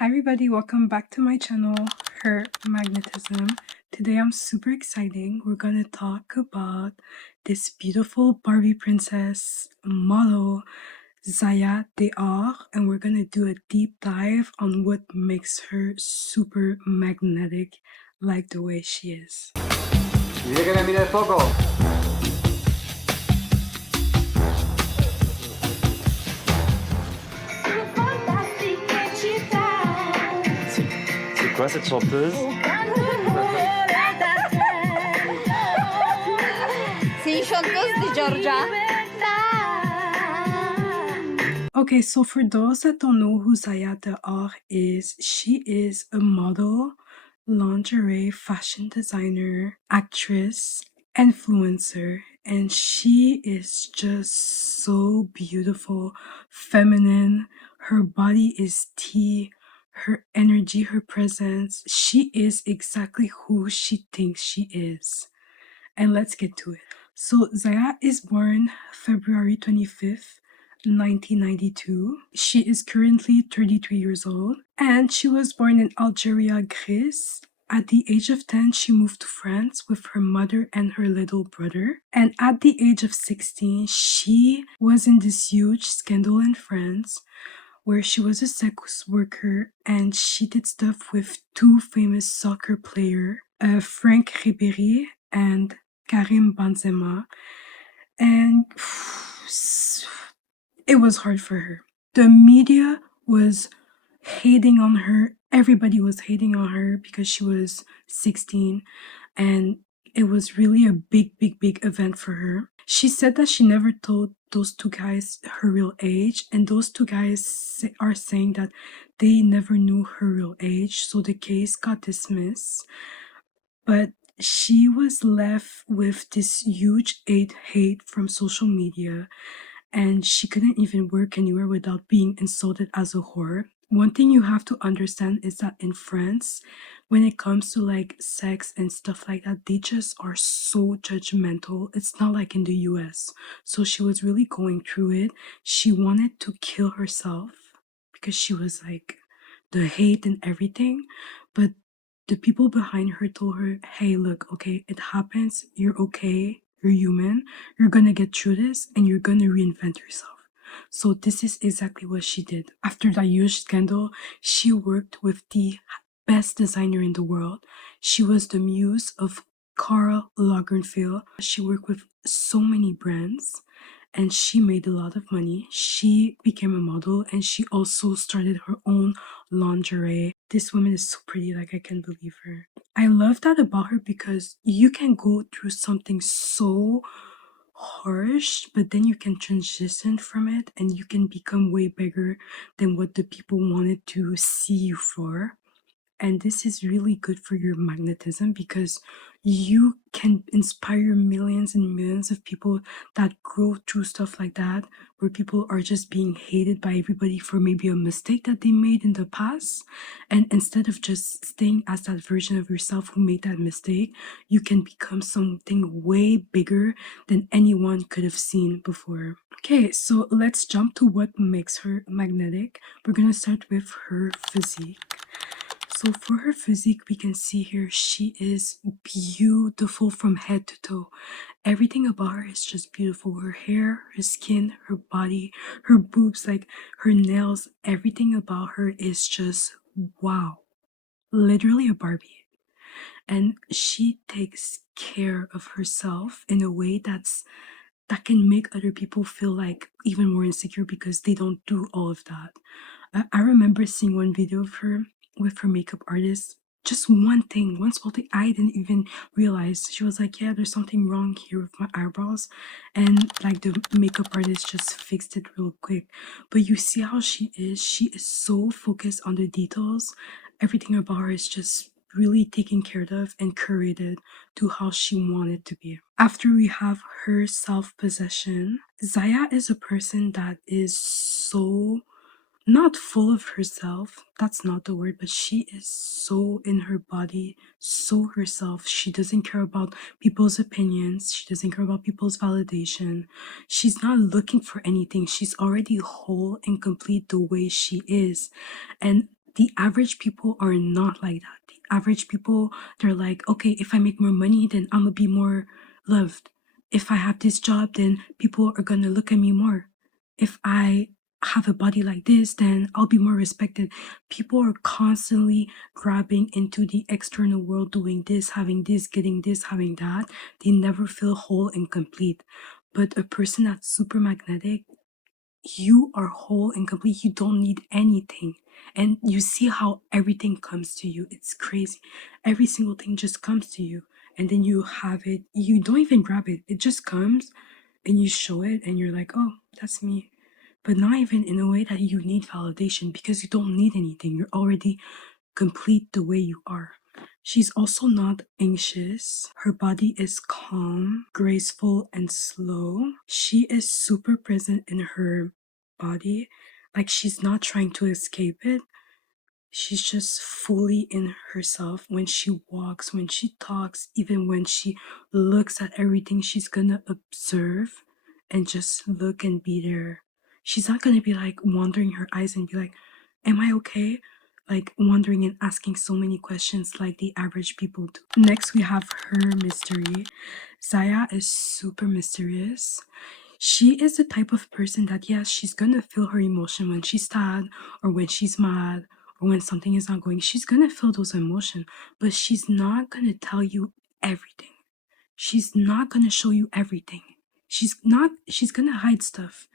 Hi everybody, welcome back to my channel, Her Magnetism. Today I'm super exciting. We're gonna talk about this beautiful Barbie princess model, Zahia Dehar, and we're gonna do a deep dive on what makes her super magnetic, like the way she is. Dile que me mire el foco. C'est quoi cette chanteuse? C'est une chanteuse de Georgia. Okay, so for those that don't know who Zahia Dehar is, she is a model, lingerie fashion designer, actress, influencer, and she is just so beautiful, feminine. Her body is tea, her energy, her presence. She is exactly who she thinks she is. And let's get to it. So Zahia is born February 25th, 1992. She is currently 33 years old and she was born in Algeria, Greece. At the age of 10, she moved to France with her mother and her little brother. And at the age of 16, she was in this huge scandal in France where she was a sex worker and she did stuff with two famous soccer players, Franck Ribéry and Karim Benzema. And it was hard for her. The media was hating on her. Everybody was hating on her because she was 16 and it was really a big event for her. She said that she never told those two guys her real age, and those two guys are saying that they never knew her real age, so the case got dismissed. But she was left with this huge hate from social media, and she couldn't even work anywhere without being insulted as a whore. One thing you have to understand is that in France, when it comes to like sex and stuff like that, they just are so judgmental. It's not like in the US. So she was really going through it. She wanted to kill herself because she was like the hate and everything. But the people behind her told her, hey, look, okay, it happens. You're okay. You're human. You're gonna get through this and you're gonna reinvent yourself. So this is exactly what she did. After that huge scandal, she worked with the best designer in the world. She was the muse of Karl Lagerfeld. She worked with so many brands and she made a lot of money. She became a model and she also started her own lingerie. This woman is so pretty, like I can't believe her. I love that about her because you can go through something so harsh, but then you can transition from it and you can become way bigger than what the people wanted to see you for. And this is really good for your magnetism because you can inspire millions and millions of people that go through stuff like that, where people are just being hated by everybody for maybe a mistake that they made in the past. And instead of just staying as that version of yourself who made that mistake, you can become something way bigger than anyone could have seen before. Okay, so let's jump to what makes her magnetic. We're gonna start with her physique. So for her physique, we can see here she is beautiful from head to toe. Everything about her is just beautiful. Her hair, her skin, her body, her boobs, like her nails, everything about her is just wow. Literally a Barbie. And she takes care of herself in a way that can make other people feel like even more insecure because they don't do all of that. I remember seeing one video of her with her makeup artist. Just one thing, one small thing I didn't even realize. She was like, yeah, there's something wrong here with my eyebrows. And like the makeup artist just fixed it real quick. But you see how she is? She is so focused on the details. Everything about her is just really taken care of and curated to how she wanted to be. After we have her self-possession, Zahia is a person that is so not full of herself, that's not the word, but she is so in her body, so herself. She doesn't care about people's opinions, she doesn't care about people's validation. She's not looking for anything. She's already whole and complete the way she is. And The average people are not like that. The average people, they're like, okay, if I make more money, then I'm gonna be more loved. If I have this job, then people are gonna look at me more. If I have a body like this, then I'll be more respected. People are constantly grabbing into the external world, doing this, having this, getting this, having that. They never feel whole and complete. But a person that's super magnetic, you are whole and complete. You don't need anything. And you see how everything comes to you. It's crazy. Every single thing just comes to you. And then you have it. You don't even grab it. It just comes and you show it and you're like, oh, that's me. But not even in a way that you need validation, because you don't need anything. You're already complete the way you are. She's also not anxious. Her body is calm, graceful, and slow. She is super present in her body. Like, she's not trying to escape it. She's just fully in herself. When she walks, when she talks, even when she looks at everything, she's gonna observe and just look and be there. She's not gonna be like wandering her eyes and be like, am I okay? Like wondering and asking so many questions like the average people do. Next, we have her mystery. Zahia is super mysterious. She is the type of person that, yes, she's gonna feel her emotion when she's sad or when she's mad or when something is not going. She's gonna feel those emotions, but she's not gonna tell you everything. She's not gonna show you everything. She's gonna hide stuff.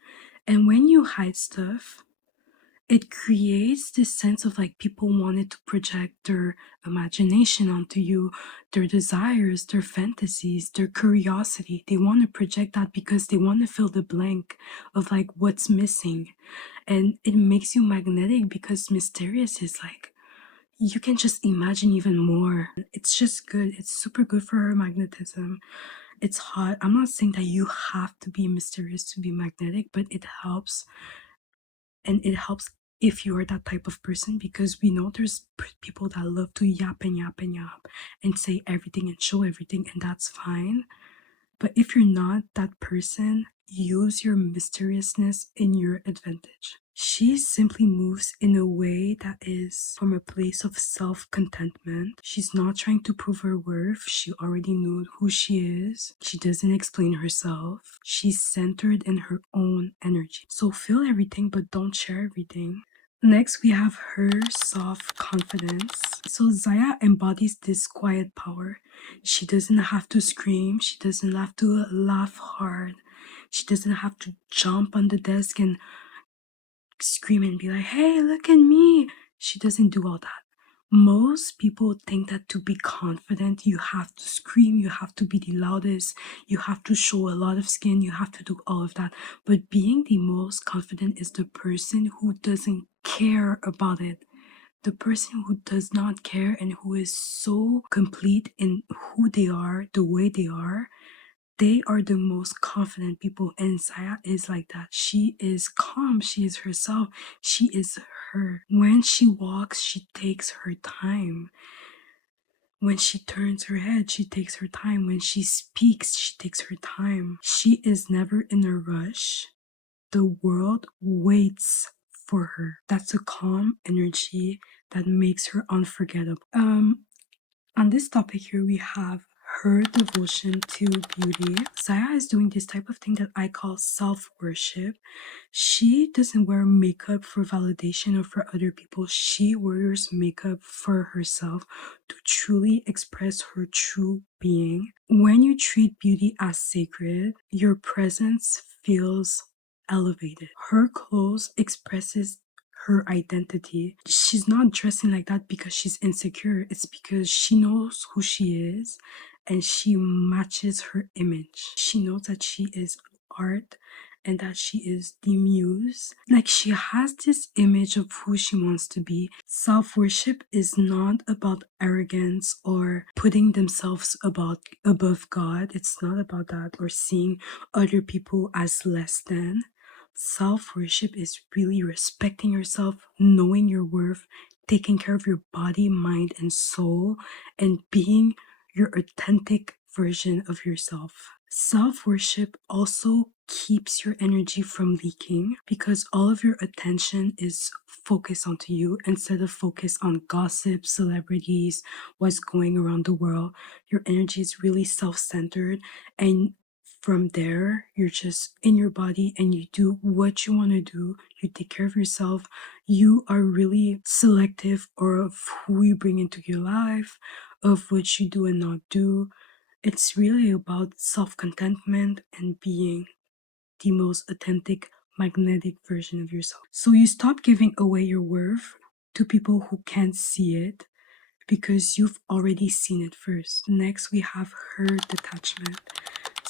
And when you hide stuff, it creates this sense of like people wanted to project their imagination onto you, their desires, their fantasies, their curiosity. They want to project that because they want to fill the blank of like what's missing. And it makes you magnetic because mysterious is like, you can just imagine even more. It's just good. It's super good for her magnetism. It's hot. I'm not saying that you have to be mysterious to be magnetic, but it helps. And it helps if you're that type of person, because we know there's people that love to yap and yap and yap and say everything and show everything, and that's fine. But if you're not that person, use your mysteriousness in your advantage. She simply moves in a way that is from a place of self-contentment. She's not trying to prove her worth. She already knew who she is. She doesn't explain herself. She's centered in her own energy. So feel everything, but don't share everything. Next, we have her soft confidence. So Zahia embodies this quiet power. She doesn't have to scream. She doesn't have to laugh hard. She doesn't have to jump on the desk and scream and be like, hey, look at me. She doesn't do all that. Most people think that to be confident, you have to scream, you have to be the loudest, you have to show a lot of skin, you have to do all of that. But being the most confident is the person who doesn't care about it. The person who does not care and who is so complete in who they are, the way they are the most confident people. And Zahia is like that. She is calm. She is herself. She is her. When she walks, she takes her time. When she turns her head, she takes her time. When she speaks, she takes her time. She is never in a rush. The world waits for her. That's a calm energy that makes her unforgettable. On this topic here, we have her devotion to beauty. Zahia is doing this type of thing that I call self-worship. She doesn't wear makeup for validation or for other people. She wears makeup for herself to truly express her true being. When you treat beauty as sacred, your presence feels elevated. Her clothes expresses her identity. She's not dressing like that because she's insecure. It's because she knows who she is and she matches her image. She knows that she is art and that she is the muse. Like, she has this image of who she wants to be. Self-worship is not about arrogance or putting themselves above God. It's not about that, or seeing other people as less than. Self-worship is really respecting yourself, knowing your worth, taking care of your body, mind, and soul, and being your authentic version of yourself. Self-worship also keeps your energy from leaking because all of your attention is focused onto you instead of focused on gossip, celebrities, what's going around the world. Your energy is really self-centered, and from there you're just in your body and you do what you want to do. You take care of yourself. You are really selective of who you bring into your life, of what you do and not do. It's really about self-contentment and being the most authentic, magnetic version of yourself. So you stop giving away your worth to people who can't see it because you've already seen it first. Next, we have her detachment.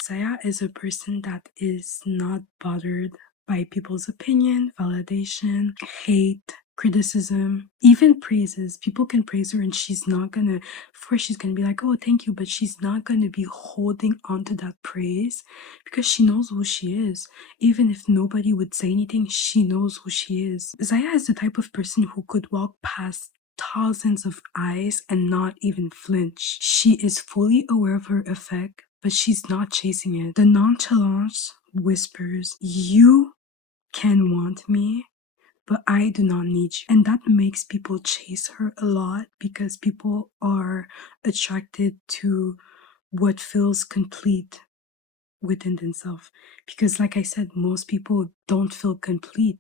Zahia is a person that is not bothered by people's opinion, validation, hate, criticism, even praises. People can praise her and she's not gonna, first she's gonna be like, oh, thank you, but she's not gonna be holding on to that praise because she knows who she is. Even if nobody would say anything, she knows who she is. Zahia is the type of person who could walk past thousands of eyes and not even flinch. She is fully aware of her effect, but she's not chasing it. The nonchalance whispers, you can want me, but I do not need you. And that makes people chase her a lot because people are attracted to what feels complete within themselves. Because, like I said, most people don't feel complete.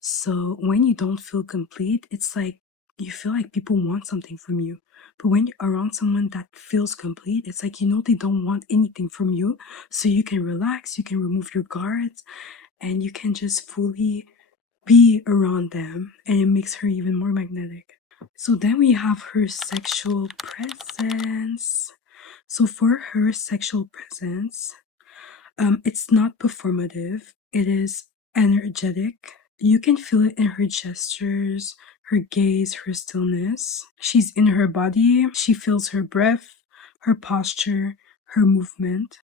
So when you don't feel complete, it's like you feel like people want something from you. But when you're around someone that feels complete, it's like you know they don't want anything from you. So you can relax, you can remove your guards, and you can just fully be around them. And it makes her even more magnetic. So then we have her sexual presence. So for her sexual presence, it's not performative, it is energetic. You can feel it in her gestures, her gaze, her stillness. She's in her body, she feels her breath, her posture, her movement.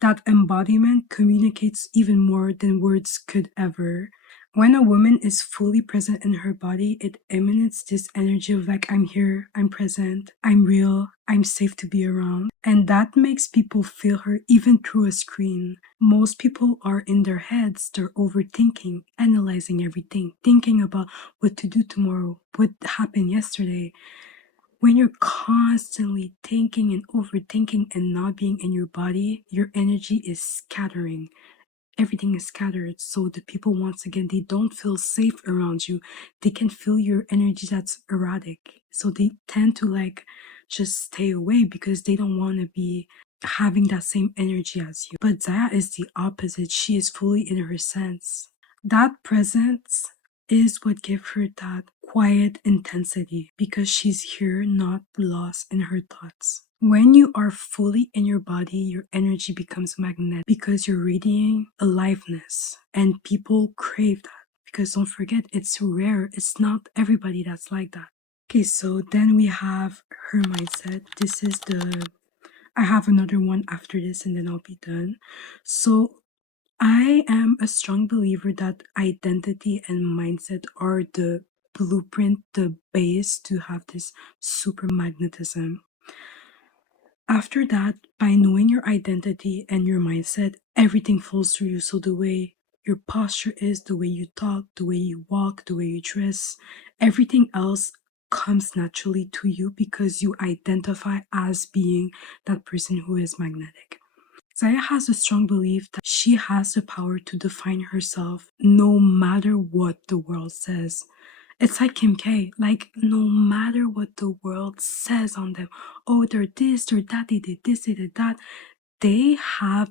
That embodiment communicates even more than words could ever. When a woman is fully present in her body, it emanates this energy of like, I'm here, I'm present, I'm real, I'm safe to be around. And that makes people feel her even through a screen. Most people are in their heads, they're overthinking, analyzing everything, thinking about what to do tomorrow, what happened yesterday. When you're constantly thinking and overthinking and not being in your body, your energy is scattering. Everything is scattered. So the people, once again, they don't feel safe around you. They can feel your energy that's erratic. So they tend to like just stay away because they don't want to be having that same energy as you. But Zaya is the opposite. She is fully in her sense. That presence is what gives her that quiet intensity because she's here, not lost in her thoughts. When you are fully in your body, your energy becomes magnetic because you're radiating aliveness, and people crave that. Because don't forget, it's rare. It's not everybody that's like that. Okay, so then we have her mindset. This is the, I have another one after this and then I'll be done. So I am a strong believer that identity and mindset are the blueprint, the base to have this super magnetism. After that, by knowing your identity and your mindset, everything flows through you. So the way your posture is, the way you talk, the way you walk, the way you dress, everything else comes naturally to you because you identify as being that person who is magnetic. Zaya has a strong belief that she has the power to define herself no matter what the world says. It's like Kim K. Like, no matter what the world says on them, oh, they're this, they're that, they did this, they did that, they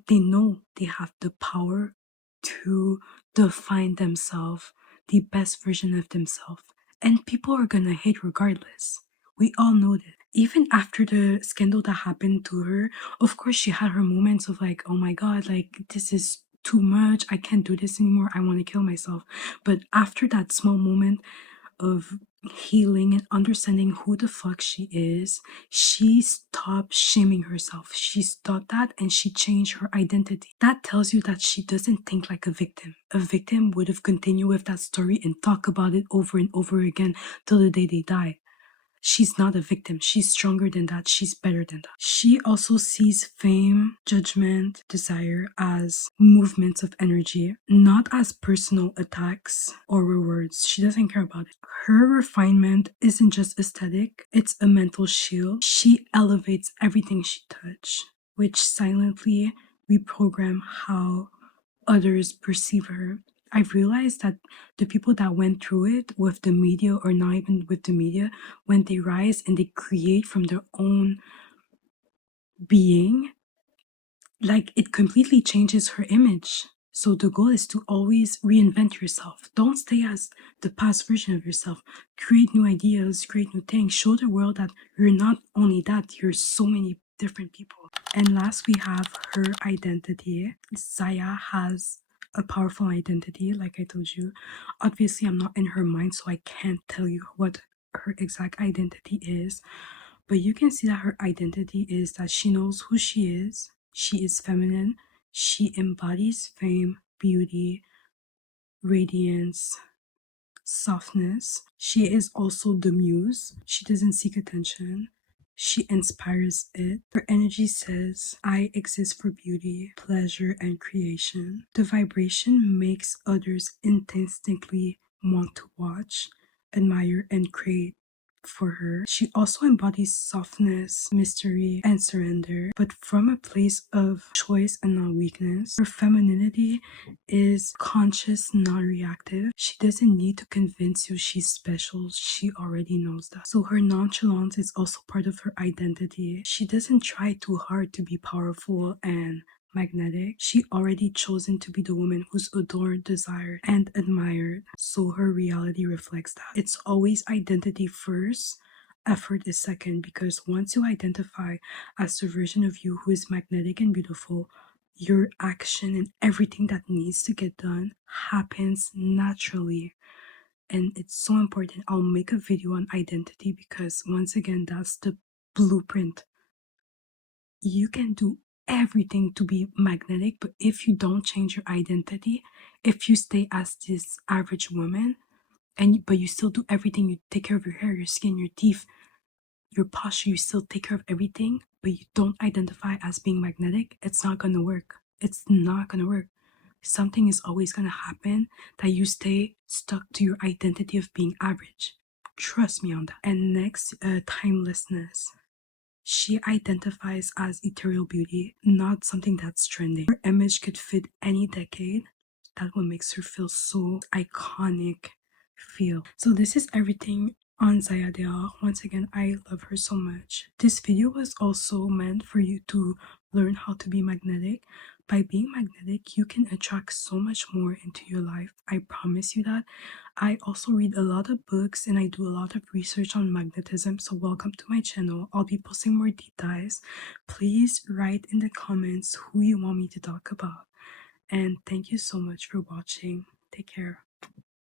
know they have the power to define themselves, the best version of themselves. And people are gonna hate regardless. We all know that. Even after the scandal that happened to her, of course, she had her moments of like, oh my God, like, this is too much. I can't do this anymore. I want to kill myself. But after that small moment of healing and understanding who the fuck she is, she stopped shaming herself. She stopped that and she changed her identity. That tells you that she doesn't think like a victim. A victim would have continued with that story and talk about it over and over again till the day they die. she's not a victim. She's stronger than that. She's better than that. She also sees fame, judgment, desire as movements of energy, not as personal attacks or rewards. She doesn't care about it. Her refinement isn't just aesthetic, it's a mental shield. She elevates everything she touches, which silently reprogram how others perceive her. I've realized that the people that went through it with the media, or not even with the media, when they rise and they create from their own being, like it completely changes her image. So the goal is to always reinvent yourself. Don't stay as the past version of yourself. Create new ideas, create new things. Show the world that you're not only that, you're so many different people. And last, we have her identity. Zaya has a powerful identity, like I told you. Obviously, I'm not in her mind, so I can't tell you what her exact identity is. But you can see that her identity is that she knows who she is. She is feminine. She embodies fame, beauty, radiance, softness. She is also the muse. She doesn't seek attention. She inspires it. Her energy says, I exist for beauty, pleasure, and creation. The vibration makes others instinctively want to watch, admire, and create for her. She also embodies softness, mystery, and surrender, but from a place of choice and not weakness. Her femininity is conscious, not reactive. She doesn't need to convince you she's special. She already knows that. So her nonchalance is also part of her identity. She doesn't try too hard to be powerful and magnetic. She already chosen to be the woman who's adored, desired, and admired. So her reality reflects that. It's always identity first, effort is second, because once you identify as the version of you who is magnetic and beautiful, your action and everything that needs to get done happens naturally. And it's so important. I'll make a video on identity because once again, that's the blueprint. You can do everything to be magnetic, but if you don't change your identity, if you stay as this average woman, but you still do everything, you take care of your hair, your skin, your teeth, your posture, you still take care of everything, but you don't identify as being magnetic, it's not gonna work. It's not gonna work. Something is always gonna happen that you stay stuck to your identity of being average. Trust me on that. And next, timelessness. She identifies as ethereal beauty, not something that's trending. Her image could fit any decade. That's what makes her feel so iconic feel. So this is everything on Zahia Dehar. Once again, I love her so much. This video was also meant for you to learn how to be magnetic. By being magnetic, you can attract so much more into your life. I promise you that. I also read a lot of books and I do a lot of research on magnetism. So welcome to my channel. I'll be posting more deep dives. Please write in the comments who you want me to talk about. And thank you so much for watching. Take care.